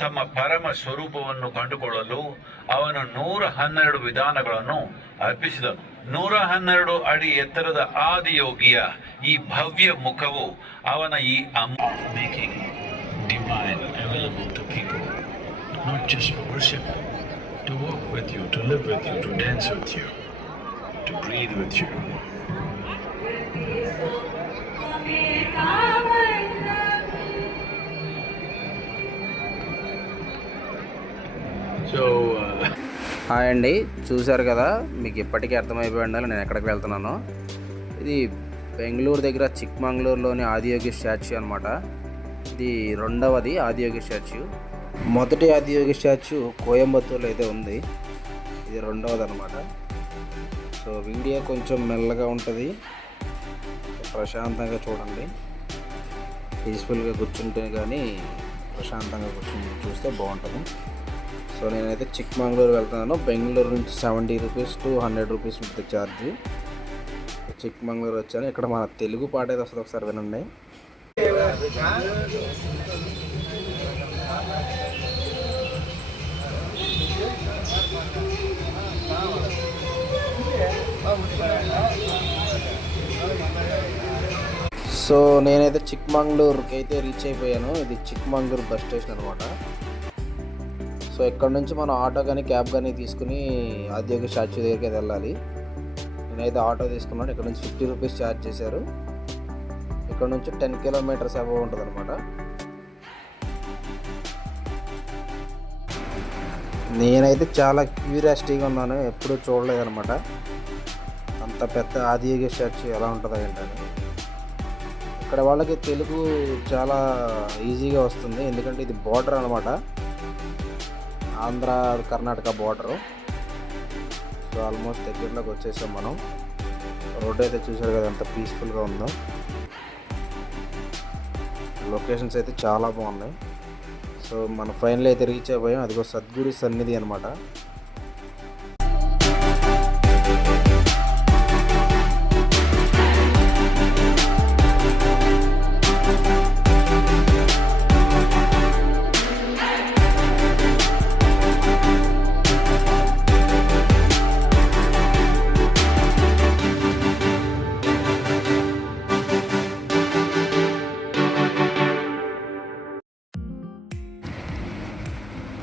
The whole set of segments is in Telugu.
ತಮ್ಮ ಪರಮ ಸ್ವರೂಪವನ್ನು ಕಂಡುಕೊಳ್ಳಲು ಅವನು 112 ವಿಧಾನಗಳನ್ನು ಅರ್ಪಿಸಿದನು. 112 ಅಡಿ ಎತ್ತರದ ಆದಿಯೋಗಿಯ ಈ ಭವ್ಯ ಮುಖವು ಅವನ ಈ making divine available to people, not just for worship, to walk with you, to live with you, to dance with you, to breathe with you. Hi అండి, చూశారు కదా, మీకు ఇప్పటికీ అర్థమైపోయి ఉండాలి నేను ఎక్కడికి వెళ్తున్నాను. ఇది బెంగళూరు దగ్గర చిక్మంగళూరులోని ఆదియోగి స్టాచ్యూ అనమాట. ఇది రెండవది ఆదియోగి స్టాచ్యూ. మొదటి ఆదియోగి స్టాచ్యూ కోయంబత్తూరులో అయితే ఉంది, ఇది రెండవది అనమాట. సో వీడియో కొంచెం మెల్లగా ఉంటుంది, ప్రశాంతంగా చూడండి. పీస్ఫుల్గా కూర్చుంటే కానీ ప్రశాంతంగా చూస్తే బాగుంటుంది. సో నేనైతే చిక్మంగళూరు వెళ్తున్నాను. బెంగళూరు నుంచి 70 రూపీస్ టు 100 రూపీస్ ఉంటుంది ఛార్జ్. చిక్మంగళూరు వచ్చాను. ఇక్కడ మన తెలుగు పాట అయితే వస్తుంది, ఒకసారి వినండి. సో నేనైతే చిక్మంగళూరుకి అయితే రీచ్ అయిపోయాను. ఇది చిక్మంగళూరు బస్ స్టేషన్ అనమాట. సో ఇక్కడ నుంచి మనం ఆటో కానీ క్యాబ్ కానీ తీసుకుని ఆదియోగి స్టాచ్యూ దగ్గరికి అయితే వెళ్ళాలి. నేనైతే ఆటో తీసుకున్నాను. ఇక్కడ నుంచి 50 రూపీస్ ఛార్జ్ చేశారు. ఇక్కడ నుంచి 10 కిలోమీటర్స్ అబవ్ ఉంటుంది అనమాట. నేనైతే చాలా క్యూరియాసిటీగా ఉన్నాను, ఎప్పుడూ చూడలేదన్నమాట అంత పెద్ద ఆదియోగి స్టాచ్యూ ఎలా ఉంటుందో ఏంటని. ఇక్కడ వాళ్ళకి తెలుగు చాలా ఈజీగా వస్తుంది, ఎందుకంటే ఇది బార్డర్ అనమాట, Andhra Karnataka border. So almost దగ్గరలోకి వచ్చేసాం మనం. రోడ్ అయితే చూసారు కదా ఎంత పీస్ఫుల్గా ఉందో. లొకేషన్స్ అయితే చాలా బాగున్నాయి. సో మన ఫైనల్ అయితే రీచ్ అయిపోయాం. అదిగో సద్గురు సన్నిధి అనమాట.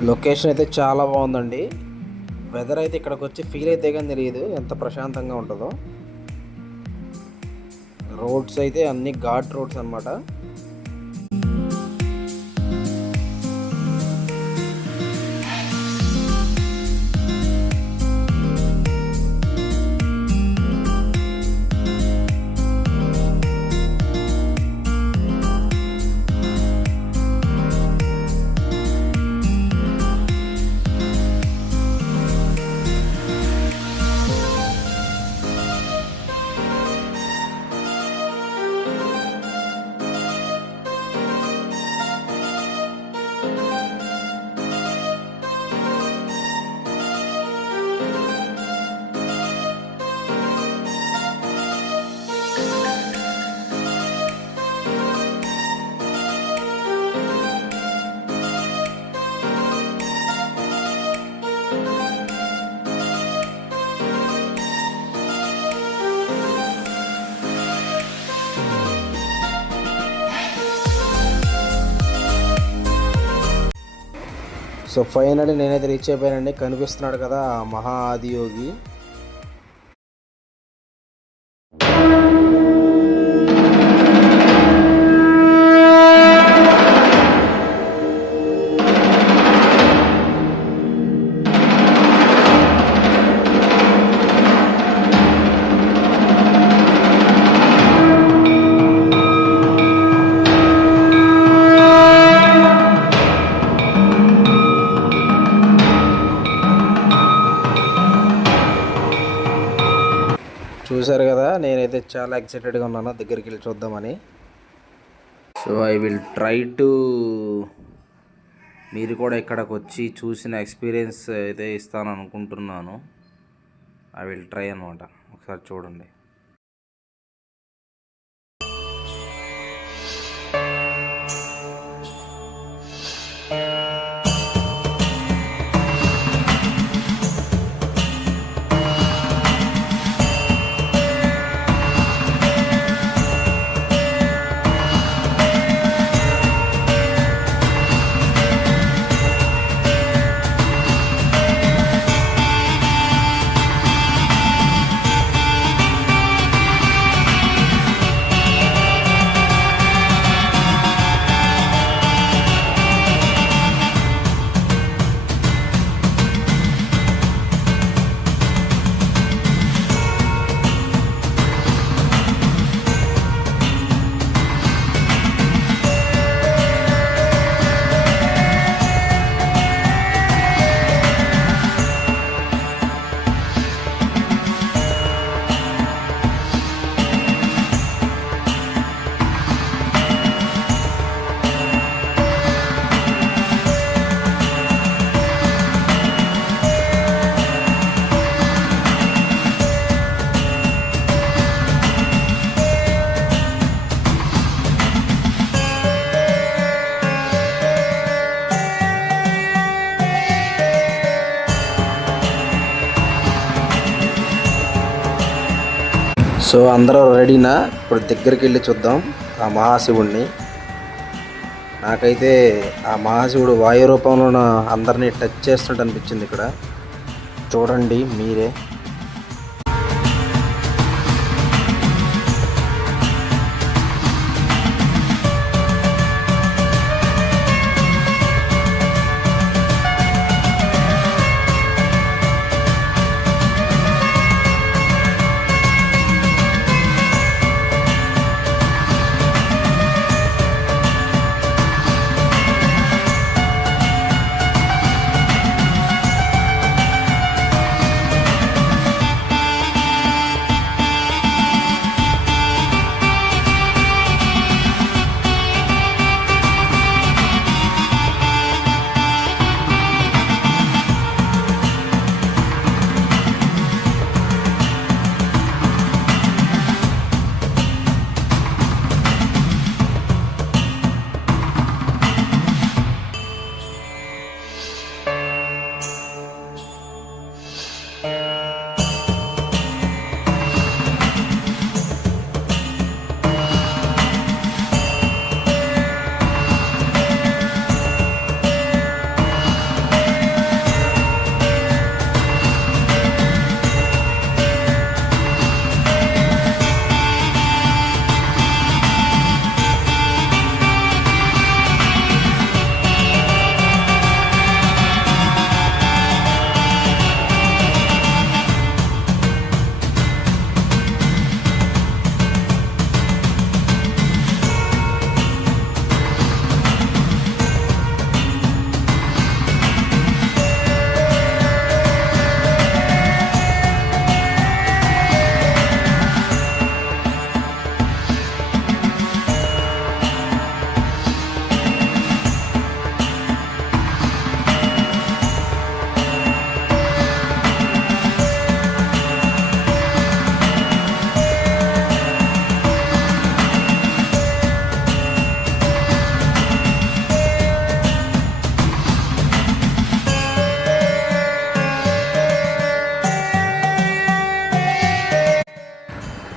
లొకేషన్ అయితే చాలా బాగుందండి. వెదర్ అయితే ఇక్కడికి వచ్చి ఫీల్ అయితే కానీ తెలియదు ఎంత ప్రశాంతంగా ఉంటుందో. రోడ్స్ అయితే అన్ని ఘాట్ రోడ్స్ అనమాట. సో ఫైనల్లీ నేనైతే రీచ్ అయిపోయానండి. కనిపిస్తున్నాడు కదా ఆ మహా ఆదియోగి. చూసారు కదా, నేనైతే చాలా ఎక్సైటెడ్గా ఉన్నాను దగ్గరికి వెళ్ళి చూద్దామని. So I will try to, మీరు కూడా ఇక్కడికి వచ్చి చూసిన ఎక్స్పీరియన్స్ అయితే ఇస్తాను అనుకుంటున్నాను. ఐ విల్ ట్రై అనమాట. ఒకసారి చూడండి. సో అందరూ రెడీనా? ఇప్పుడు దగ్గరికి వెళ్ళి చూద్దాం ఆ మహాశివుడిని. నాకైతే ఆ మహాశివుడు వాయు రూపంలో అందరినీ టచ్ చేస్తున్నట్టు అనిపించింది. ఇక్కడ చూడండి మీరే.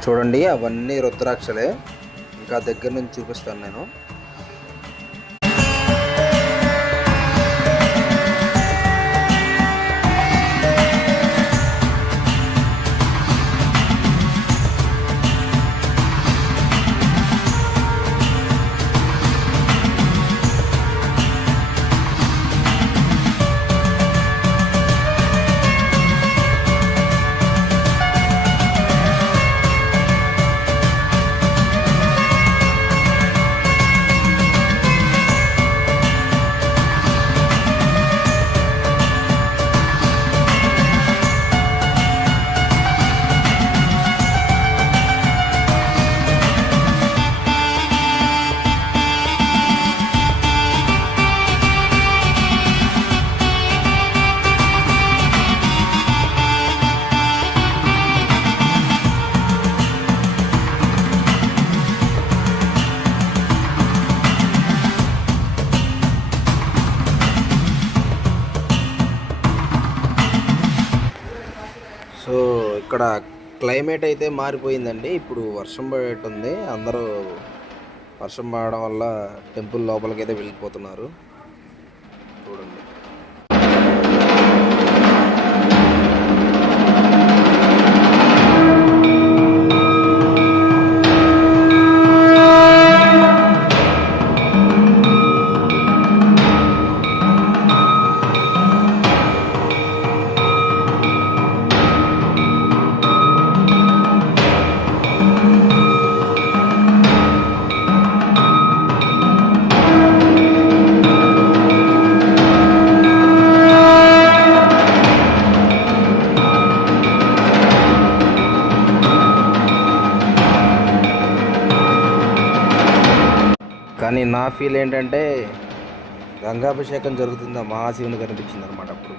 చూడండి అవన్నీ రుద్రాక్షలే. ఇంకా దగ్గర నుంచి చూపిస్తాను నేను. సో ఇక్కడ క్లైమేట్ అయితే మారిపోయిందండి. ఇప్పుడు వర్షం పడేటుంది. అందరూ వర్షం పడడం వల్ల టెంపుల్ లోపలికి అయితే వెళ్ళిపోతున్నారు. చూడండి. కానీ నా ఫీల్ ఏంటంటే గంగాభిషేకం జరుగుతుంది, ఆ మహాశివుని కనిపించింది అనమాట అప్పుడు.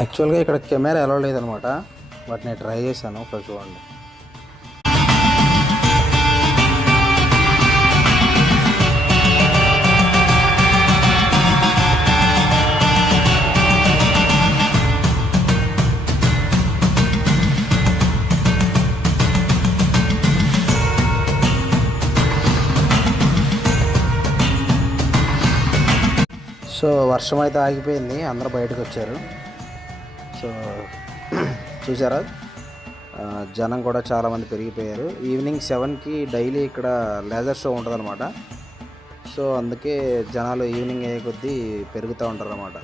యాక్చువల్గా ఇక్కడ కెమెరా ఎలా లేదనమాట, బట్ నేను ట్రై చేశాను. ఒకసారి చూడండి. సో వర్షం అయితే ఆగిపోయింది, అందరూ బయటకు వచ్చారు. సో చూసారా, జనం కూడా చాలామంది పెరిగిపోయారు. ఈవినింగ్ 7కి డైలీ ఇక్కడ లేజర్ షో ఉంటుందన్నమాట. సో అందుకే జనాలు ఈవినింగ్ అయ్యే కొద్దీ పెరుగుతూ ఉంటారన్నమాట.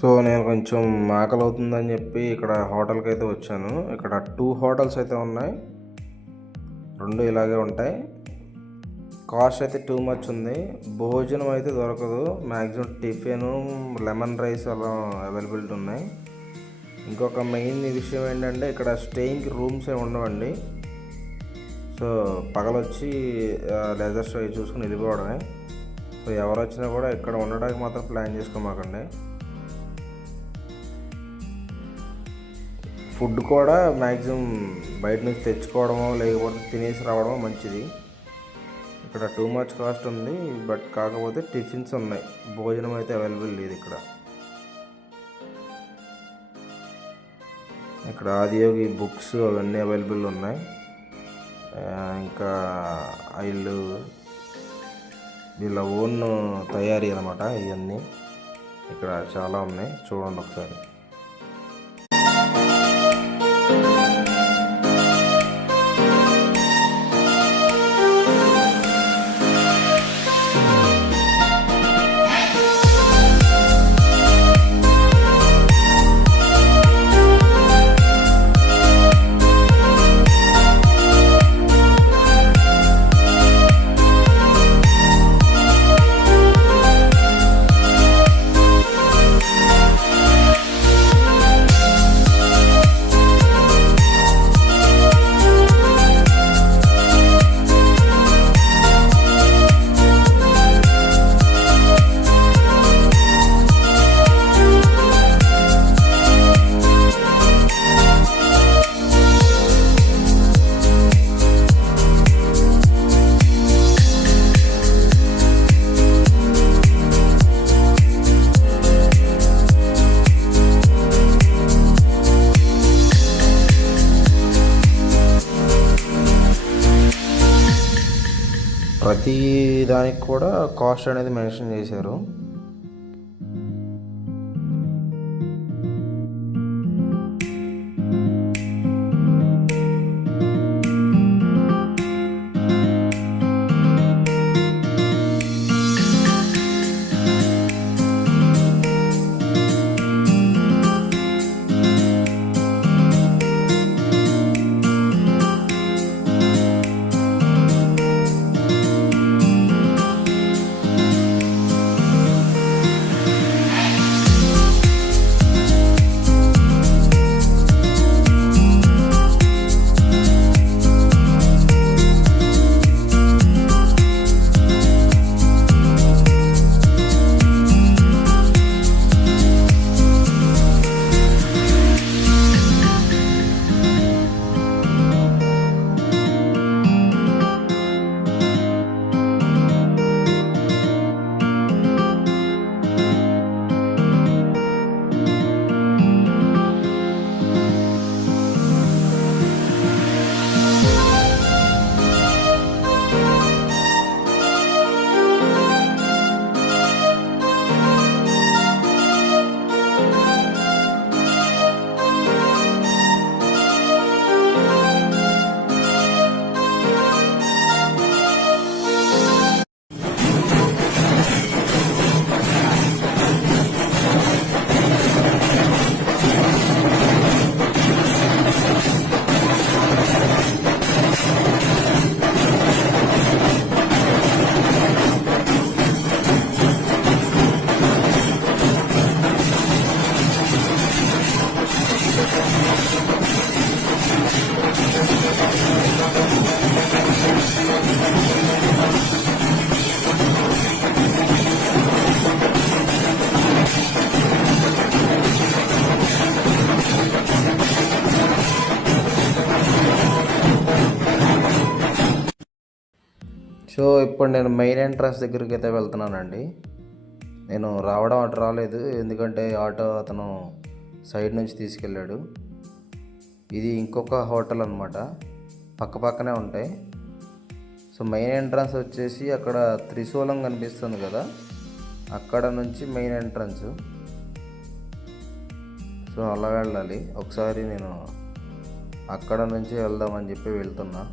సో నేను కొంచెం ఆకలి అవుతుందని చెప్పి ఇక్కడ హోటల్కి అయితే వచ్చాను. ఇక్కడ 2 హోటల్స్ అయితే ఉన్నాయి, 2 ఇలాగే ఉంటాయి. కాస్ట్ అయితే టూ మచ్ ఉంది. భోజనం అయితే దొరకదు, మ్యాక్సిమం టిఫిన్, లెమన్ రైస్ అలా అవైలబిలిటీ ఉన్నాయి. ఇంకొక మెయిన్ విషయం ఏంటంటే ఇక్కడ స్టేయింగ్కి రూమ్స్ ఏమి ఉండవండి. సో పగలొచ్చి లెజర్ షో చూసుకుని వెళ్ళిపోవడమే. సో ఎవరు వచ్చినా కూడా ఇక్కడ ఉండడానికి మాత్రం ప్లాన్ చేసుకోమాకండి. ఫుడ్ కూడా మ్యాక్సిమం బయట నుంచి తెచ్చుకోవడమో లేకపోతే తినేసి రావడమో మంచిది. ఇక్కడ టూ మచ్ కాస్ట్ ఉంది, బట్ కాకపోతే టిఫిన్స్ ఉన్నాయి, భోజనం అయితే అవైలబుల్ లేదు ఇక్కడ. ఇక్కడ ఆదియోగి బుక్స్ అవన్నీ అవైలబుల్ ఉన్నాయి. ఇంకా వీళ్ళ ఓన్ తయారీ అన్నమాట ఇవన్నీ. ఇక్కడ చాలా ఉన్నాయి, చూడండి ఒకసారి. ప్రతి దానికి కూడా కాస్ట్ అనేది మెన్షన్ చేశారు. సో ఇప్పుడు నేను మెయిన్ ఎంట్రన్స్ దగ్గరికి అయితే వెళ్తున్నానండి. నేను రావడం అటు రాలేదు, ఎందుకంటే ఆటో అతను సైడ్ నుంచి తీసుకెళ్ళాడు. ఇది ఇంకొక హోటల్ అనమాట, పక్క పక్కనే ఉంటాయి. సో మెయిన్ ఎంట్రన్స్ వచ్చేసి అక్కడ త్రిశూలం కనిపిస్తుంది కదా, అక్కడ నుంచి మెయిన్ ఎంట్రన్స్. సో అలా వెళ్ళాలి. ఒకసారి నేను అక్కడ నుంచి వెళ్దామని చెప్పి వెళ్తున్నా.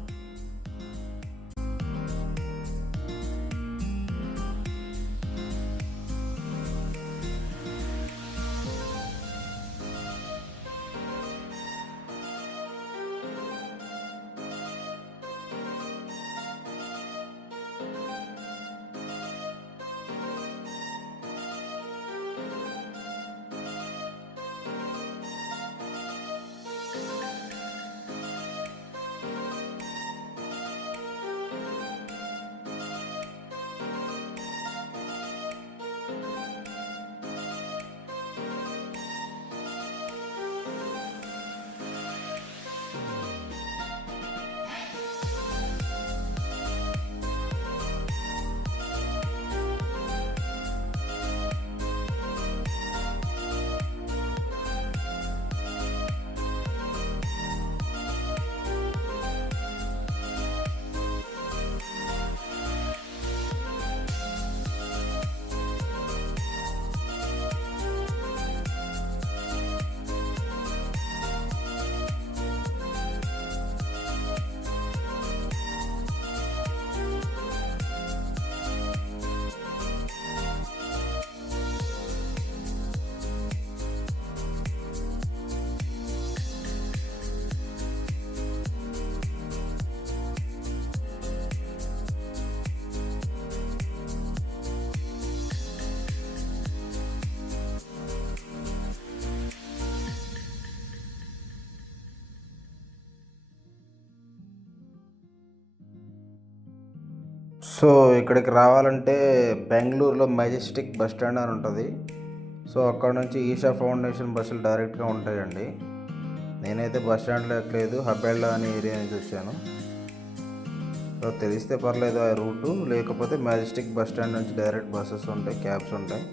సో ఇక్కడికి రావాలంటే బెంగళూరులో మెజెస్టిక్ బస్ స్టాండ్ అని ఉంటుంది. సో అక్కడ నుంచి ఈషా ఫౌండేషన్ బస్సులు డైరెక్ట్గా ఉంటాయండి. నేనైతే బస్ స్టాండ్లో ఎక్కలేదు, హబ్బెళ్ళ అనే ఏరియా నుంచి వచ్చాను. సో తెలిస్తే పర్లేదు ఆ రూటు, లేకపోతే మెజెస్టిక్ బస్ స్టాండ్ నుంచి డైరెక్ట్ బస్సెస్ ఉంటాయి, క్యాబ్స్ ఉంటాయి,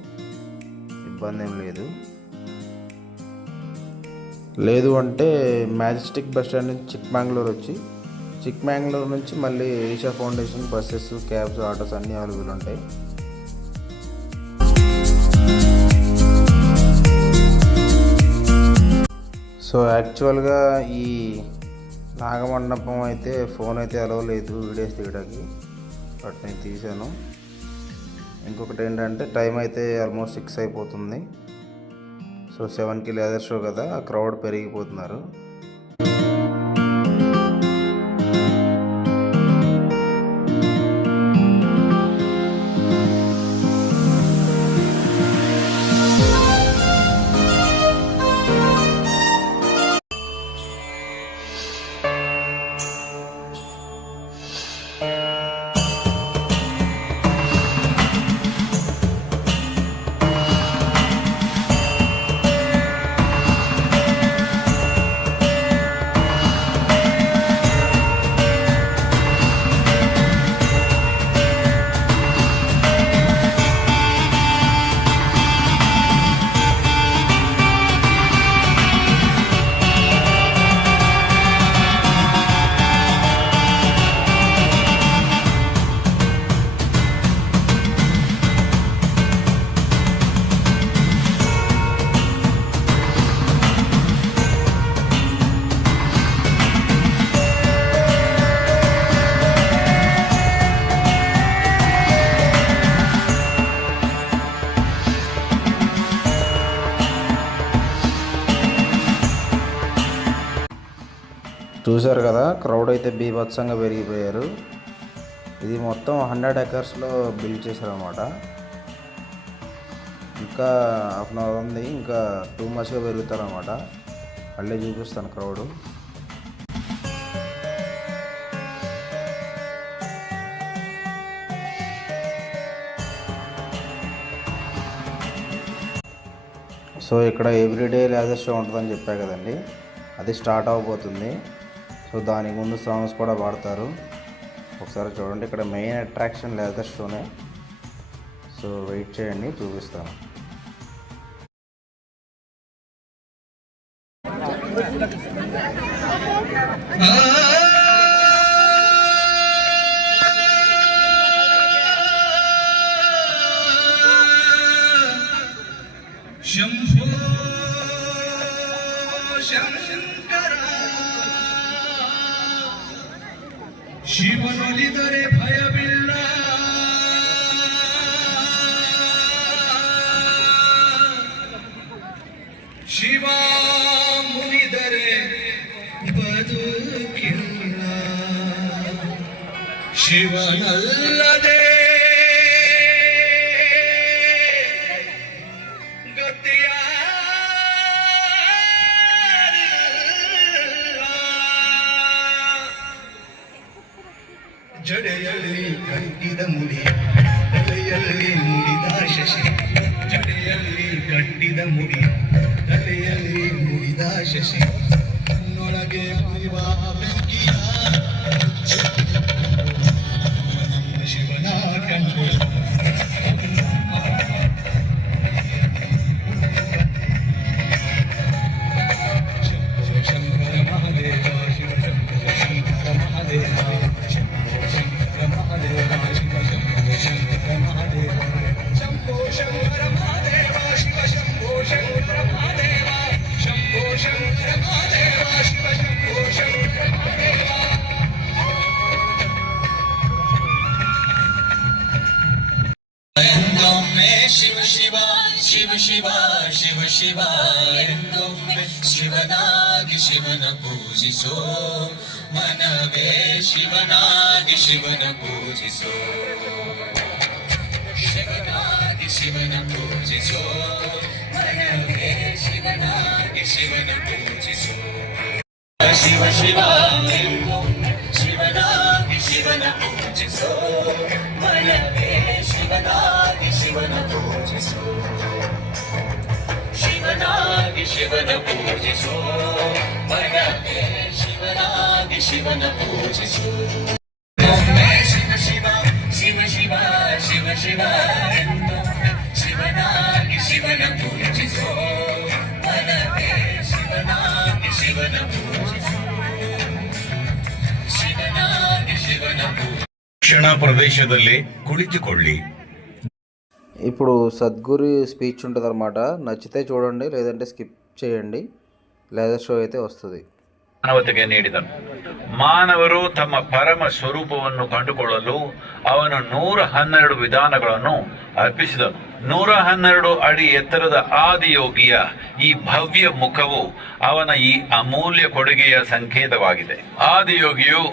ఇబ్బంది ఏం లేదు. లేదు అంటే మెజెస్టిక్ బస్ స్టాండ్ నుంచి చిక్మంగళూరు వచ్చి, చిక్మంగళూరు నుంచి మళ్ళీ Isha Foundation buses, cabs, autos అన్నీ అవైలబుల్ ఉంటాయి. సో యాక్చువల్గా ఈ నాగమండపం అయితే ఫోన్ అయితే అలౌ లేదు వీడియోస్ తీయడానికి, బట్ నేను తీసాను. ఇంకొకటి ఏంటంటే టైం అయితే ఆల్మోస్ట్ 6 అయిపోతుంది. సో 7కి లేజర్ షో కదా, ఆ క్రౌడ్ పెరిగిపోతున్నారు. చూశారు కదా, క్రౌడ్ అయితే బీభత్సంగా పెరిగిపోయారు. ఇది మొత్తం 100 ఎకర్స్లో బిల్డ్ చేశారన్నమాట. ఇంకా హాఫ్ అన్ అవర్ ఉంది, ఇంకా టూ మచ్గా పెరుగుతారన్నమాట. మళ్ళీ చూపిస్తాను క్రౌడ్. సో ఇక్కడ ఎవ్రీడే లేజర్ షో ఉంటుందని చెప్పా కదండి, అది స్టార్ట్ అవబోతుంది. సో దానికి ముందు సాంగ్స్ కూడా పాడతారు. ఒకసారి చూడండి, ఇక్కడ మెయిన్ అట్రాక్షన్ లేదర్ షోనే. సో వెయిట్ చేయండి, చూపిస్తాను. శంభో ಶಂಕರ ಶಿವನೊಲಿದರೆ ಭಯವಿಲ್ಲ, ಶಿವ ಮುನಿದರೆ ಬದುಕಿಲ್ಲ, ಶಿವನಲ್ಲದೆ ಜಡೆಯಲ್ಲಿ ಕಟ್ಟಿದ ಮುಡಿ, ತಲೆಯಲ್ಲಿ ಮುಡಿದ ಶಶಿ, ಜಡೆಯಲ್ಲಿ ಕಟ್ಟಿದ ಮುಡಿ, ತಲೆಯಲ್ಲಿ ಮುಡಿದ ಶಶಿ, ನೊಳಗೆ ಉರಿವ ಬೆಂಕಿಯ ನಮ್ಮ ಶಿವನ ಕಂಡು ಶಂಕರ ಮಹಾದೇವ, ಶಿವ ಶಂಕರ ಮಹಾದೇವ, ಶಂಭೋ ಶಂಕರ ಮಹಾದೇವ, ಶಿವ ಶಂಭೋ ಶಂಕರ ಮಹಾದೇವ, ಶಂಭೋ ಶಂಕರ ಮಹಾದೇವ, ಶಿವ ಶಂಭೋ ಶಂಕರ ಮಹಾದೇವ. ಎಂದೊಮ್ಮೆ ಶಿವ ಶಿವ ಶಿವ ಶಿವ ಶಿವ ಶಿವ, ಎಂದೊಮ್ಮೆ ಶಿವನಾಗಿ ಶಿವನ ಪೂಜಿಸೋ, ಮನವೇ ಶಿವನಾಗಿ ಶಿವನ ಪೂಜಿಸೋ, ಶಿವನಾಗಿ ಶಿವನ ಪೂಜಿಸೋ, ಮನವೇ ಶಿವನಾಗಿ ಶಿವನ ಪೂಜಿಸೋ. ಶಿವ ಶಿವ ಶಿವನಾಗಿ ಶಿವನ ಪೂಜಿಸೋ, ಮನವೇ ಶಿವನಾಗಿ ಶಿವನ ಪೂಜಿಸೋ, ಶಿವನಾಗಿ ಶಿವನ ಪೂಜಿಸೋ, ಮನವೇ ಶಿವನಾಗಿ ಶಿವನ ಪೂಜಿಸೋ. ಶಿವ ಶಿವ ಶಿವ ಶಿವ ಶಿವ ಶಿವ, ಶಿವನಾಗಿ ಶಿವನ ಪೂಜಿಸೋ, ಮನವೇ ಶಿವನಾಗಿ ಶಿವನ ಪೂಜಿಸೋ, ಶಿವನಾಗಿ ಶಿವನ ಪೂಜಿಸೋ. ಕ್ಷಣ ಪ್ರದೇಶದಲ್ಲಿ ಕುಳಿತುಕೊಳ್ಳಿ. ఇప్పుడు సద్గురు స్పీచ్ ఉంటుంది అనమాట. నచ్చితే చూడండి, లేదంటే స్కిప్ చేయండి. లేదర్ షో అయితే వస్తుంది. ಮಾನವತೆಗೆ ನೀಡಿದನು. ಮಾನವರು ತಮ್ಮ ಪರಮ ಸ್ವರೂಪವನ್ನು ಕಂಡುಕೊಳ್ಳಲು ಅವನು 112 ವಿಧಾನಗಳನ್ನು ಅರ್ಪಿಸಿದನು. 112 ಅಡಿ ಎತ್ತರದ ಆದಿಯೋಗಿಯ ಈ ಭವ್ಯ ಮುಖವು ಅವನ ಈ ಅಮೂಲ್ಯ ಕೊಡುಗೆಯ ಸಂಕೇತವಾಗಿದೆ. ಆದಿಯೋಗಿಯು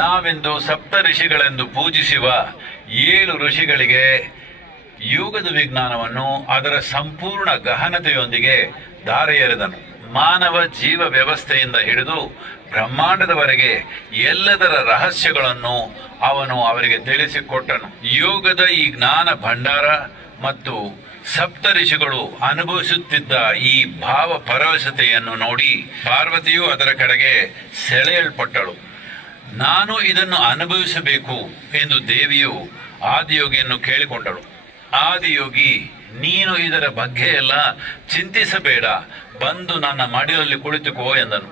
ನಾವೆಂದು ಸಪ್ತ ಋಷಿಗಳೆಂದು ಪೂಜಿಸುವ 7 ಋಷಿಗಳಿಗೆ ಯೋಗದ ವಿಜ್ಞಾನವನ್ನು ಅದರ ಸಂಪೂರ್ಣ ಗಹನತೆಯೊಂದಿಗೆ ದಾರಿ ಎರೆದನು. ಮಾನವ ಜೀವ ವ್ಯವಸ್ಥೆಯಿಂದ ಹಿಡಿದು ಬ್ರಹ್ಮಾಂಡದವರೆಗೆ ಎಲ್ಲದರ ರಹಸ್ಯಗಳನ್ನು ಅವನು ಅವರಿಗೆ ತಿಳಿಸಿಕೊಟ್ಟನು. ಯೋಗದ ಈ ಜ್ಞಾನ ಭಂಡಾರ ಮತ್ತು ಸಪ್ತಋಷಿಗಳು ಅನುಭವಿಸುತ್ತಿದ್ದ ಈ ಭಾವ ಪರವಶತೆಯನ್ನು ನೋಡಿ ಪಾರ್ವತಿಯು ಅದರ ಕಡೆಗೆ ಸೆಳೆಯಲ್ಪಟ್ಟಳು. ನಾನು ಇದನ್ನು ಅನುಭವಿಸಬೇಕು ಎಂದು ದೇವಿಯು ಆದಿಯೋಗಿಯನ್ನು ಕೇಳಿಕೊಂಡಳು. ಆದಿಯೋಗಿ, ನೀನು ಇದರ ಬಗ್ಗೆ ಎಲ್ಲ ಚಿಂತಿಸಬೇಡ, ಬಂದು ನನ್ನ ಮಡಿಲಲ್ಲಿ ಕುಳಿತುಕೋ ಎಂದನು.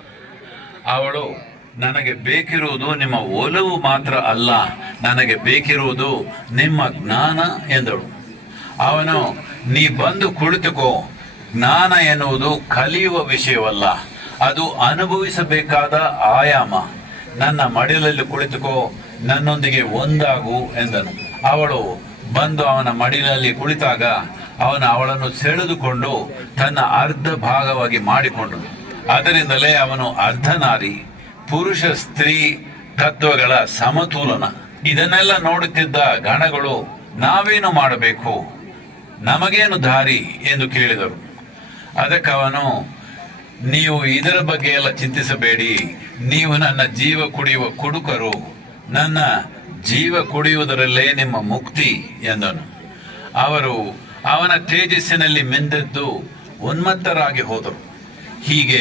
ಅವಳು, ನನಗೆ ಬೇಕಿರುವುದು ನಿಮ್ಮ ಒಲವು ಮಾತ್ರ ಅಲ್ಲ, ನನಗೆ ಬೇಕಿರುವುದು ನಿಮ್ಮ ಜ್ಞಾನ ಎಂದಳು. ಅವನು, ನೀ ಬಂದು ಕುಳಿತುಕೋ, ಜ್ಞಾನ ಎನ್ನುವುದು ಕಲಿಯುವ ವಿಷಯವಲ್ಲ, ಅದು ಅನುಭವಿಸಬೇಕಾದ ಆಯಾಮ. ನನ್ನ ಮಡಿಲಲ್ಲಿ ಕುಳಿತುಕೋ, ನನ್ನೊಂದಿಗೆ ಒಂದಾಗು ಎಂದನು. ಅವಳು ಬಂದು ಅವನ ಮಡಿಲಲ್ಲಿ ಕುಳಿತಾಗ ಅವನು ಅವಳನ್ನು ಸೆಳೆದುಕೊಂಡು ತನ್ನ ಅರ್ಧ ಭಾಗವಾಗಿ ಮಾಡಿಕೊಂಡನು. ಅದರಿಂದಲೇ ಅವನು ಅರ್ಧನಾರಿ, ಪುರುಷ ಸ್ತ್ರೀ ತತ್ವಗಳ ಸಮತೋಲನ. ಇದನ್ನೆಲ್ಲ ನೋಡುತ್ತಿದ್ದ ಗಣಗಳು, ನಾವೇನು ಮಾಡಬೇಕು, ನಮಗೇನು ದಾರಿ ಎಂದು ಕೇಳಿದರು. ಅದಕ್ಕವನು, ನೀವು ಇದರ ಬಗ್ಗೆ ಎಲ್ಲ ಚಿಂತಿಸಬೇಡಿ, ನೀವು ನನ್ನ ಜೀವ ಕುಡಿಯುವ ಕುಡುಕರು, ನನ್ನ ಜೀವ ಕುಡಿಯುವುದರಲ್ಲೇ ನಿಮ್ಮ ಮುಕ್ತಿ ಎಂದನು. ಅವರು ಅವನ ತೇಜಸ್ಸಿನಲ್ಲಿ ಮಿಂದೆದ್ದು ಉನ್ಮತ್ತರಾಗಿ ಹೋದರು. ಹೀಗೆ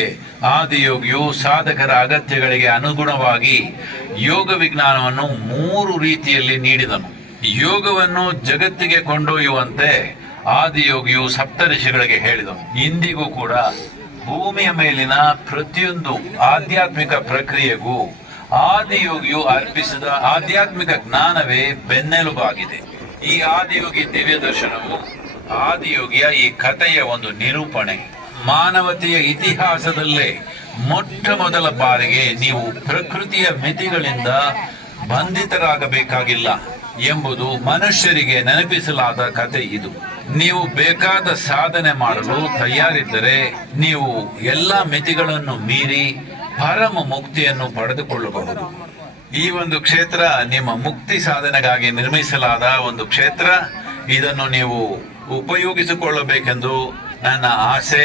ಆದಿಯೋಗಿಯು ಸಾಧಕರ ಅಗತ್ಯಗಳಿಗೆ ಅನುಗುಣವಾಗಿ ಯೋಗ ವಿಜ್ಞಾನವನ್ನು 3 ರೀತಿಯಲ್ಲಿ ನೀಡಿದನು. ಯೋಗವನ್ನು ಜಗತ್ತಿಗೆ ಕೊಂಡೊಯ್ಯುವಂತೆ ಆದಿಯೋಗಿಯು ಸಪ್ತಋಷಿಗಳಿಗೆ ಹೇಳಿದನು. ಇಂದಿಗೂ ಕೂಡ ಭೂಮಿಯ ಮೇಲಿನ ಪ್ರತಿಯೊಂದು ಆಧ್ಯಾತ್ಮಿಕ ಪ್ರಕ್ರಿಯೆಗೂ ಆದಿಯೋಗಿಯು ಅರ್ಪಿಸಿದ ಆಧ್ಯಾತ್ಮಿಕ ಜ್ಞಾನವೇ ಬೆನ್ನೆಲುಬಾಗಿದೆ. ಈ ಆದಿಯೋಗಿ ದಿವ್ಯ ದರ್ಶನವು ಆದಿಯೋಗಿಯ ಈ ಕಥೆಯ ಒಂದು ನಿರೂಪಣೆ. ಮಾನವತೆಯ ಇತಿಹಾಸದಲ್ಲೇ ಮೊಟ್ಟ ಮೊದಲ ಬಾರಿಗೆ ನೀವು ಪ್ರಕೃತಿಯ ಮಿತಿಗಳಿಂದ ಬಂಧಿತರಾಗಬೇಕಾಗಿಲ್ಲ ಎಂಬುದು ಮನುಷ್ಯರಿಗೆ ನೆನಪಿಸಲಾದ ಕಥೆ ಇದು. ನೀವು ಬೇಕಾದ ಸಾಧನೆ ಮಾಡಲು ತಯಾರಿದ್ದರೆ ನೀವು ಎಲ್ಲ ಮಿತಿಗಳನ್ನು ಮೀರಿ ಪರಮ ಮುಕ್ತಿಯನ್ನು ಪಡೆದುಕೊಳ್ಳಬಹುದು. ಈ ಒಂದು ಕ್ಷೇತ್ರ ನಿಮ್ಮ ಮುಕ್ತಿ ಸಾಧನೆಗಾಗಿ ನಿರ್ಮಿಸಲಾದ ಒಂದು ಕ್ಷೇತ್ರ. ಇದನ್ನು ನೀವು ಉಪಯೋಗಿಸಿಕೊಳ್ಳಬೇಕೆಂದು ನನ್ನ ಆಸೆ,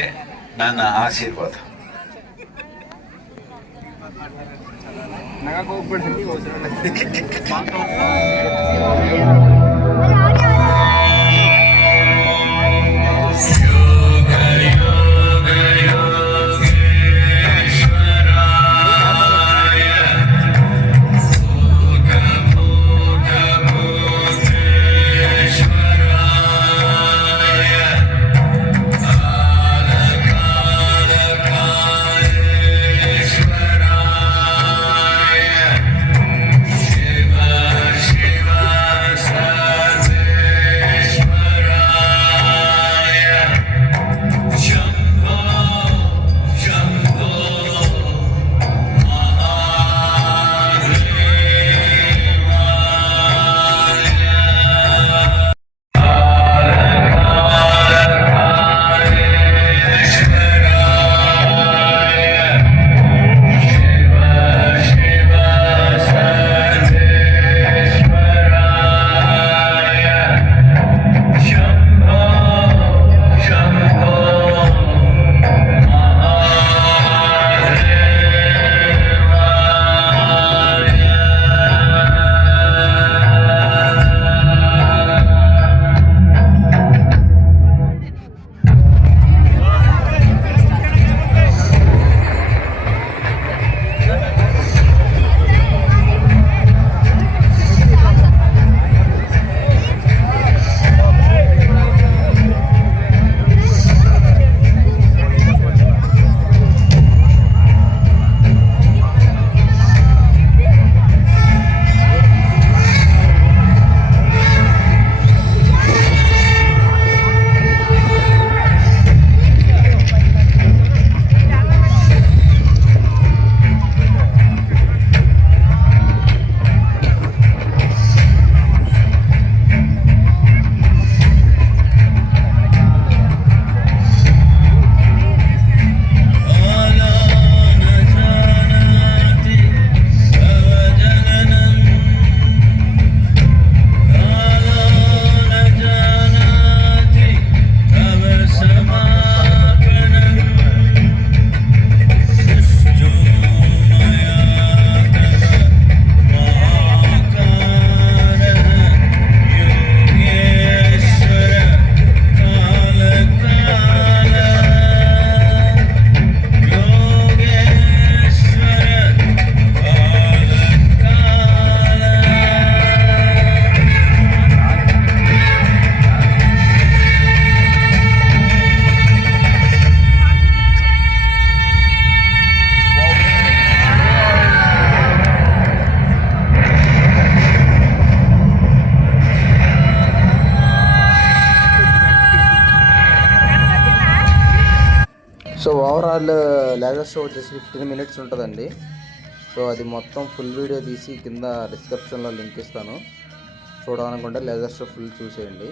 ನನ್ನ ಆಶೀರ್ವಾದ. సో ఓవరాల్ లేజర్ షో వచ్చేసి 15 minutes ఉంటుందండి. సో అది మొత్తం ఫుల్ వీడియో తీసి కింద డిస్క్రిప్షన్లో లింక్ ఇస్తాను. చూడాలనుకుంటే లేజర్ షో ఫుల్ చూసేయండి.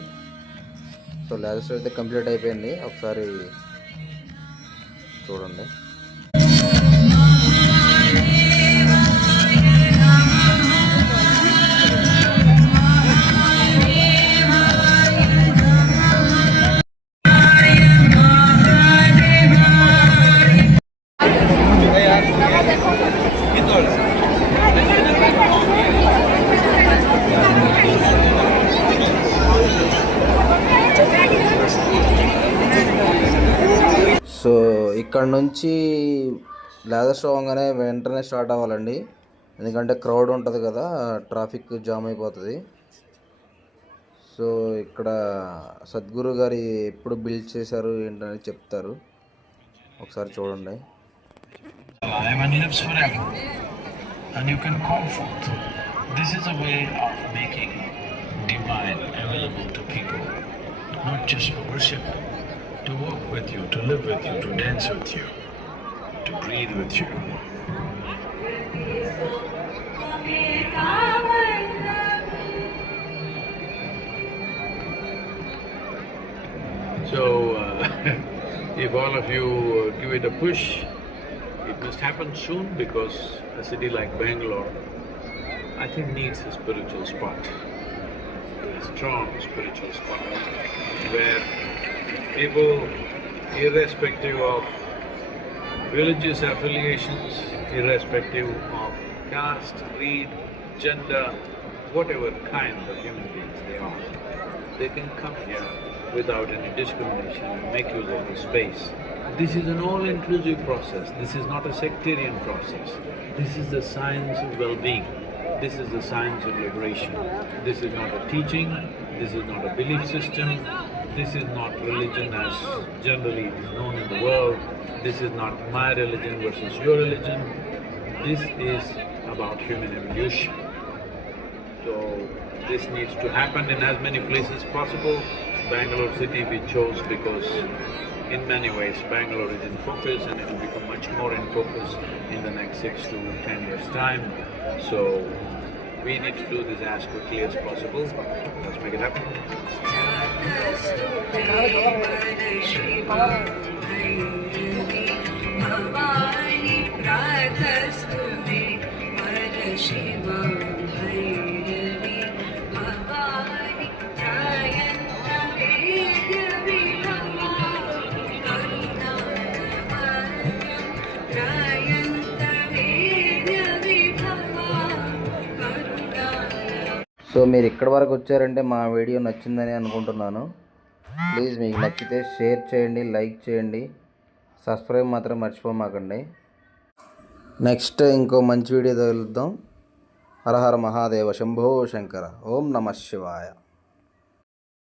సో లేజర్ షో అయితే కంప్లీట్ అయిపోయింది, ఒకసారి చూడండి. సో ఇక్కడ నుంచి లేదర్ షో అవగానే వెంటనే స్టార్ట్ అవ్వాలండి, ఎందుకంటే క్రౌడ్ ఉంటుంది కదా, ట్రాఫిక్ జామ్ అయిపోతుంది. సో ఇక్కడ సద్గురు గారి ఎప్పుడు బిల్డ్ చేశారు ఏంటని చెప్తారు, ఒకసారి చూడండి. alive and lives forever, and you can call forth. This is a way of making divine available to people, not just for worship, to walk with you, to live with you, to dance with you, to breathe with you. So, if all of you give it a push, it must happen soon, because a city like Bangalore, I think, needs a spiritual spot, a strong spiritual spot, where people, irrespective of religious affiliations, irrespective of caste, creed, gender, whatever kind of human beings they are, they can come here without any discrimination and make use of the space. This is an all-inclusive process. This is not a sectarian process. This is the science of well-being. This is the science of liberation. This is not a teaching. This is not a belief system. This is not religion as generally it is known in the world. This is not my religion versus your religion. This is about human evolution. So, this needs to happen in as many places as possible. Bangalore city we chose because in many ways Bangalore is in focus, and it will become much more in focus in the next 6 to 10 years' time. So, we need to do this as quickly as possible. Let's make it happen. So మీరు ఇక్కడి వరకు వచ్చారంటే మా వీడియో నచ్చిందని అనుకుంటున్నాను. ప్లీజ్ మీకు నచ్చితే షేర్ చేయండి, లైక్ చేయండి, సబ్స్క్రైబ్ మాత్రం మర్చిపోమాకండి. నెక్స్ట్ ఇంకో మంచి వీడియో తగులుద్దాం. హర హర మహాదేవ, శంభో శంకర, ఓం నమః శివాయ.